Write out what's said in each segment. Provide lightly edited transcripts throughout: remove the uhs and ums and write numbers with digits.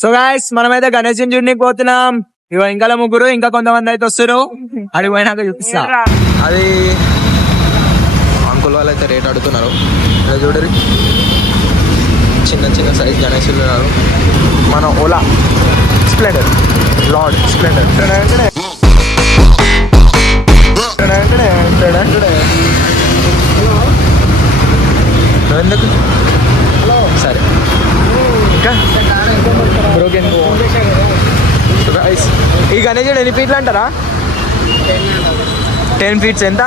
So guys మనమైతే గణేష్ చూడడానికి పోతున్నాం. ఇగో ఇంకా ముగ్గురు ఇంకా కొంతమంది అయితే వస్తారు. అడిగి పోయినాక చూపిస్తా. అది అంకుల్ వాళ్ళు అయితే రేట్ అడుగుతున్నారు. చూడరు చిన్న చిన్న సైజ్ గణేష్ ఉన్నారు. మన ఓలా స్ప్లెండర్ లార్డ్ స్ప్లెండర్ ఎందుకు సరే ఇంకా బ్రోకెన్ ఈ గణేష్ ఎన్ని ఫీట్లు అంటారా? 10 ఫీట్స్ ఎంత?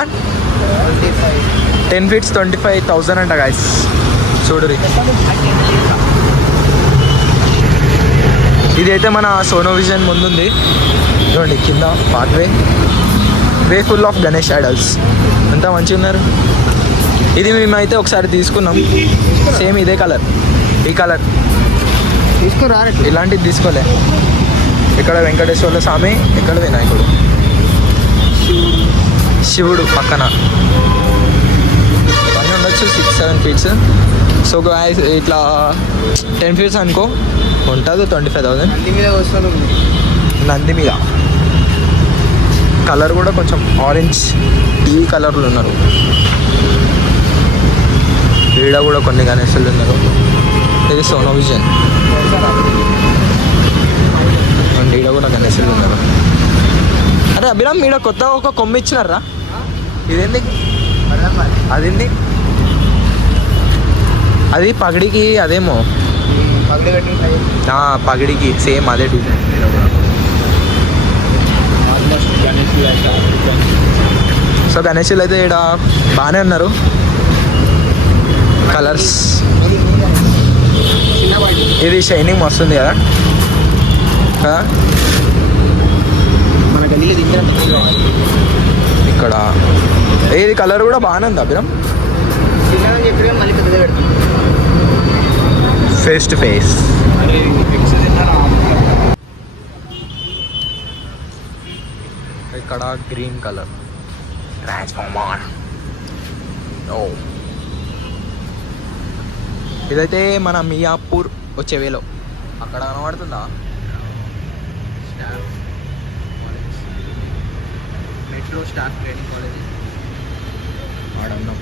10 ఫీట్స్ 25,000 అంట గాయస్. చూడరి ఇదైతే మన సోనో విజన్ ముందుంది చూడండి. కింద pathway way full of Ganesh idols అంతా మంచిగా ఉన్నారు. ఇది మేమైతే ఒకసారి తీసుకున్నాం. సేమ్ ఇదే కలర్, ఈ కలర్ తీసుకురా. ఇలాంటిది తీసుకోలే. ఇక్కడ వెంకటేశ్వర్ల స్వామి, ఇక్కడ వినాయకుడు, శివుడు పక్కన ఇవన్నీ ఉండొచ్చు. 6-7 ఫీట్స్. సో ఇట్లా 10 ఫీట్స్ అనుకో ఉంటుంది 25,000. నంది మీద కలర్ కూడా కొంచెం ఆరెంజ్ ఈ కలర్లు ఉన్నారు. ఈడ కూడా కొన్ని గణేశులు ఉన్నారు. ఇది సోనో విజన్ అండ్ ఈడ కూడా గణేశులు ఉన్నారు. అరే అభిరామ్ ఈడ కొత్త ఒక కొమ్మ ఇచ్చినారా? ఇదేంది? అదేంది? అది పగిడికి అదేమో పగిడికి సేమ్ అదే డిజైన్. సో గణేశులు అయితే ఇక్కడ బాగానే ఉన్నారు. కలర్స్ ఇది షైనింగ్ వస్తుంది కదా. ఇక్కడ ఇది కలర్ కూడా బాగానే ఉంది అభిరామ్. ఫేస్ టు ఫేస్ ఇక్కడ గ్రీన్ కలర్ ట్రాన్స్ఫార్మర్. ఇదైతే మన మియాపూర్ వచ్చే వేలో అక్కడ కనబడుతుందా మెట్రో స్టాఫ్ ట్రైనింగ్ కాలేజ్ ఆడన్నాం.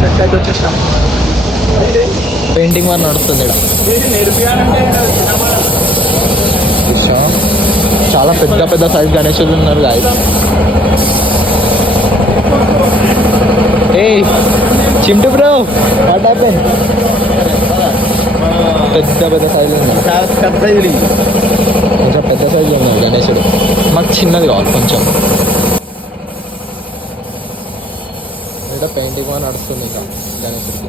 సెట్ అయితే వచ్చేసినాం. పెయింటింగ్ వర్క్ నడుస్తుంది ఇక్కడ. చాలా పెద్ద పెద్ద సైజ్ గణేశులు ఉన్నారు guys. A Chintu bro what happen? పెద్ద పెద్ద సైజు ఉన్నాయి. కొంచెం పెద్ద సైజు ఉన్నారు గణేశుడు. మాకు చిన్నది కావాలి కొంచెం. పెయింటింగ్ వర్క్ నడుస్తుంది ఇంకా గణేశుడికి.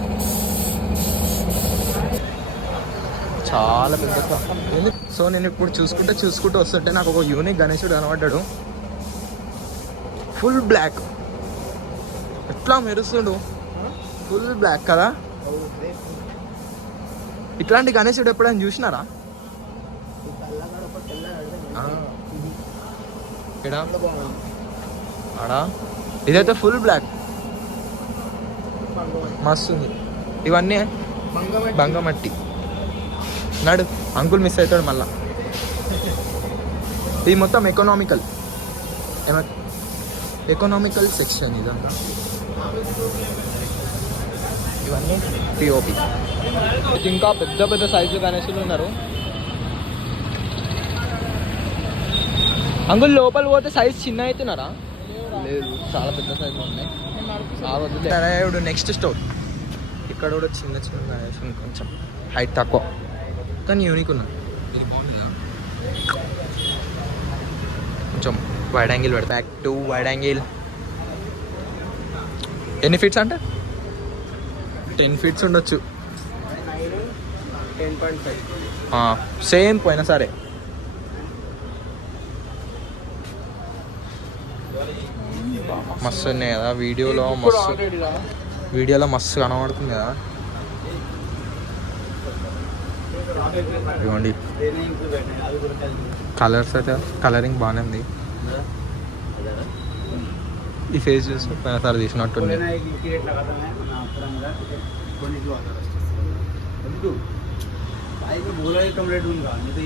చాలా పెద్ద. సో నేను ఇప్పుడు చూసుకుంటూ వస్తుంటే నాకు ఒక యూనిక్ గణేశుడు కనబడ్డాడు. ఫుల్ బ్లాక్, ఎట్లా మెరుస్తుండు, ఫుల్ బ్లాక్ కదా. ఇట్లాంటి గణేశుడు ఎప్పుడైనా చూసినారా? ఆడా ఇదైతే ఫుల్ బ్లాక్ మస్తుంది. ఇవన్నీ బంగమట్టి. నాడు అంకుల్ మిస్ అవుతాడు మళ్ళా. ఇది మొత్తం ఎకనామికల్ సెక్షన్ ఇదంతా. ఇవన్నీ పిఓపి. ఇంకా పెద్ద పెద్ద సైజు గణేశులు ఉన్నారు. అంకుల్ లోపల పోతే సైజ్ చిన్న అవుతున్నారా? లేదు, చాలా పెద్ద సైజు ఉన్నాయి. ఇప్పుడు నెక్స్ట్ స్టోర్ ఇక్కడ కూడా చిన్న చిన్న గణేశులు, కొంచెం హైట్ తక్కువ కానీ యూనిక్ ఉన్నాయి. కొంచెం వైడ్ యాంగిల్ పెడతా. Back to wide angle. ఎన్ని ఫీట్స్ అంటే 10 ఫీట్స్ ఉండొచ్చు. సేమ్ పోయినా సరే. మస్తు ఉన్నాయి కదా వీడియోలో, మస్తు కనబడుతుంది కదా. ఇదిగోండి కలర్స్ అయితే కలరింగ్ బాగానే ఉంది. ఈ ఫేస్ చూసి పోయినసారి తీసినట్టుంది.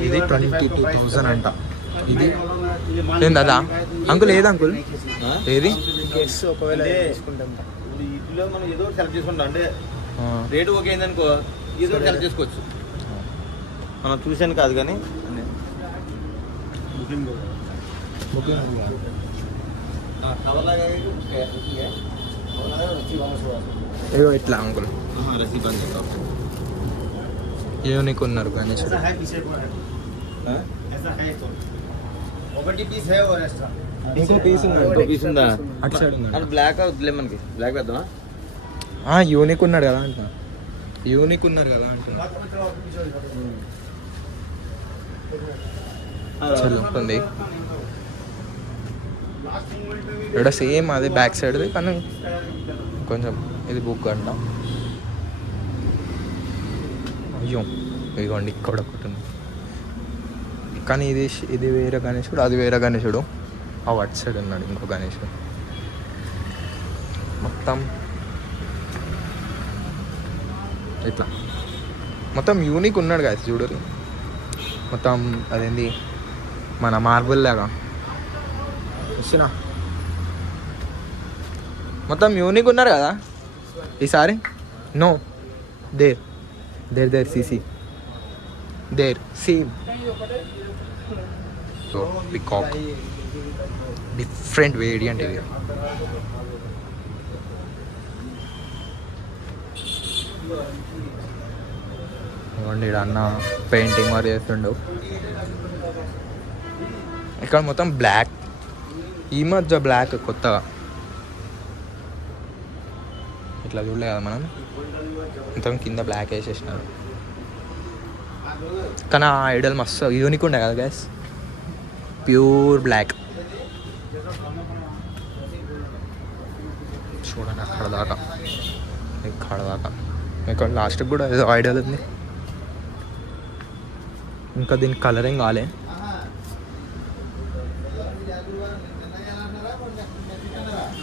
ఇది 22,000 అంట. ఇది ఏంది అదా అంకుల్? ఏది అంకుల్? ఏది ఒకవేళ మనం ఏదో సెలెక్ట్ చేసుకుంటాం అంటే రేటు ఓకే అయిందనుకో ఏదో సెలెక్ట్ చేసుకోవచ్చు. మనం చూసాను కాదు కానీ ఏదో ఇట్లా అంకుల్ యూనిక్ ఉన్నారు గణేష్. ఒకటి పీస్ హై ఓర్ ఎక్స్ట్రా ఇంకో పీస్ ఉంది. ఇంకో పీస్ ఉందా? అటు సైడ్ ఉంది. అది బ్లాక్ అవుతుంది మనకి. బ్లాక్ పెద్దామా? యూనిక్ ఉన్నాడు కదా అంట. యూనిక్ ఉన్నారు కదా అంటున్నా. చల్లుతుంది ఇక్కడ సేమ్ అది బ్యాక్ సైడ్ది కానీ కొంచెం ఇది బుక్ అంట. అయ్యో ఇదిగోండి ఇక్కడ ఒకటి ఉంది కానీ ఇది వేరే గణేశుడు, అది వేరే గణేశుడు. ఆ అటు సైడ్ ఉన్నాడు ఇంకో గణేశుడు. మొత్తం ఇట్లా మొత్తం యూనిక్ ఉన్నాడు కదా చూడరు. మొత్తం అదేంది మన మార్బుల్ లాగా వచ్చినా మొత్తం యూనిక్ ఉన్నారు కదా ఈసారి. No there there there CC there same peacock different variant ఇది. ఇవ్వండి అన్న పెయింటింగ్ మరి చేస్తుండు. ఇక్కడ మొత్తం బ్లాక్, ఈ మధ్య బ్లాక్ కొత్తగా ఇట్లా చూడలే కదా మనం. మొత్తం కింద బ్లాక్ వేసేసినారు కానీ ఆ ఐడల్ మస్తు యూనిక్ ఉండే కదా గ్యాస్. ప్యూర్ బ్లాక్ చూడండి అక్కడ దాకా, ఇక్కడ దాకా. ఇక్కడ లాస్ట్కి కూడా ఏదో ఐడల్ ఉంది. ఇంకా దీనికి కలరింగ్ కాలే.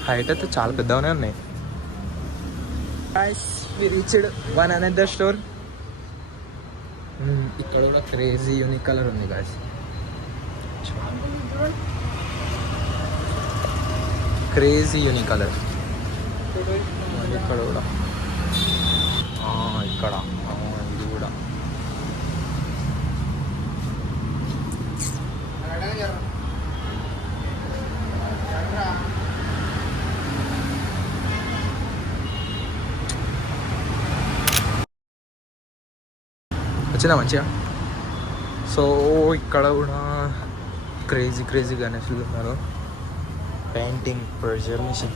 హైట్ అయితే చాలా పెద్దగానే ఉన్నాయి. We reached one another store. ఇక్కడ కూడా క్రేజీ యూనిక్ కలర్ ఉంది గాయస్. క్రేజీ యూనిక్ కలర్ ఇక్కడ కూడా. ఇక్కడ ఇది కూడా వచ్చిందా మంచిగా. సో ఇక్కడ కూడా క్రేజీ క్రేజీ గణేషులు ఉన్నారు. పెయింటింగ్ ప్రెషర్ మిషన్,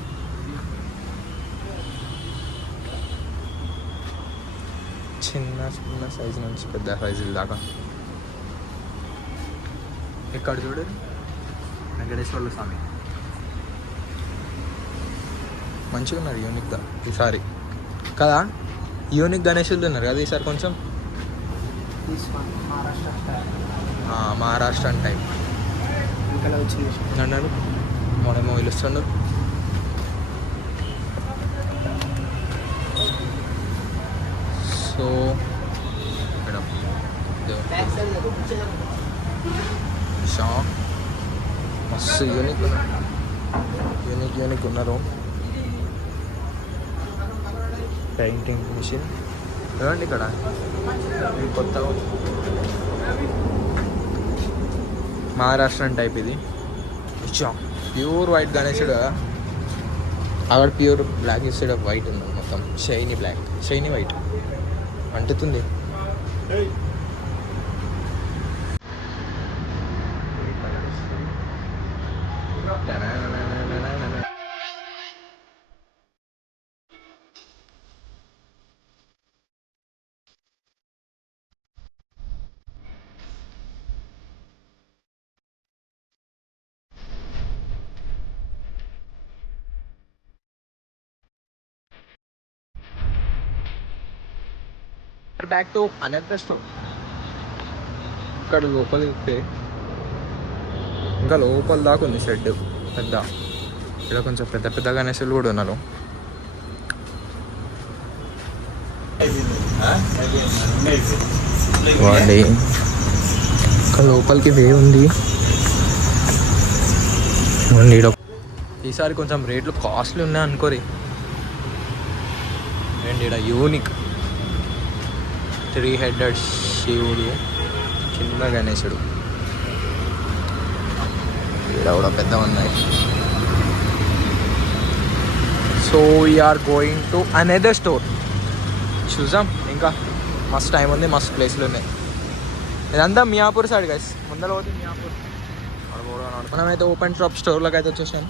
చిన్న చిన్న సైజు నుంచి పెద్ద సైజుల దాకా. ఇక్కడ చూడు వెంకటేశ్వర్ల స్వామి మంచిగా ఉన్నారు యూనిక్గా ఈసారి కదా. యూనిక్ గణేషులు ఉన్నారు కదా ఈసారి కొంచెం మహారాష్ట్రన్ టైప్ అన్నాడు. మనమో పిలుస్తుండు. సో ఇక్కడ మస్తు యూనిక్ యూనిక్ ఉన్నారు. పెయింటింగ్ మిషన్ ఏమండి ఇక్కడ ఇది కొత్తగా మహారాష్ట్రన్ టైప్. ఇది ప్యూర్ వైట్ గణేశుడు కదా. అక్కడ ప్యూర్ బ్లాక్ ఇస్తాడు, వైట్ ఉంది మొత్తం షైనీ బ్లాక్, షైనీ వైట్ అంటుతుంది. Back to another store. ఇక్కడ లోపల వెళ్తే ఇంకా లోపల దాకా ఉంది షెడ్ పెద్ద. ఇక్కడ కొంచెం పెద్ద పెద్ద గణేశులు కూడా ఉన్నారు. వాడి ఇంకా లోపలికి వే ఉంది. ఈసారి కొంచెం రేట్లు కాస్ట్లీ ఉన్నాయి అనుకోరి. అండ్ ఇక్కడ యూనిక్ 3-headed శివుడు, కింద గణేశుడు, ఇక్కడ కూడా పెద్ద ఉన్నాయి. So we are going to another store. చూసాం, ఇంకా మస్తు టైం ఉంది, మస్తు ప్లేస్లు ఉన్నాయి. ఇదంతా మియాపూర్ సైడ్ గైస్, ముందర పోతే మియాపూర్. మనమైతే ఓపెన్ షాప్ స్టోర్లోకి అయితే వచ్చేసాను.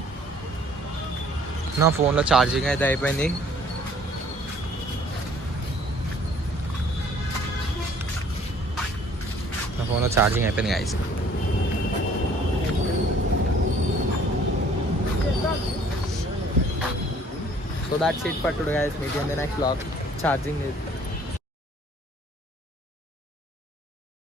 నా ఫోన్లో ఛార్జింగ్ అయితే అయిపోయింది. నా ఫోన్లో ఛార్జింగ్ అయిపోయింది guys. So that's it for today guys. Meet in the next vlog. Charging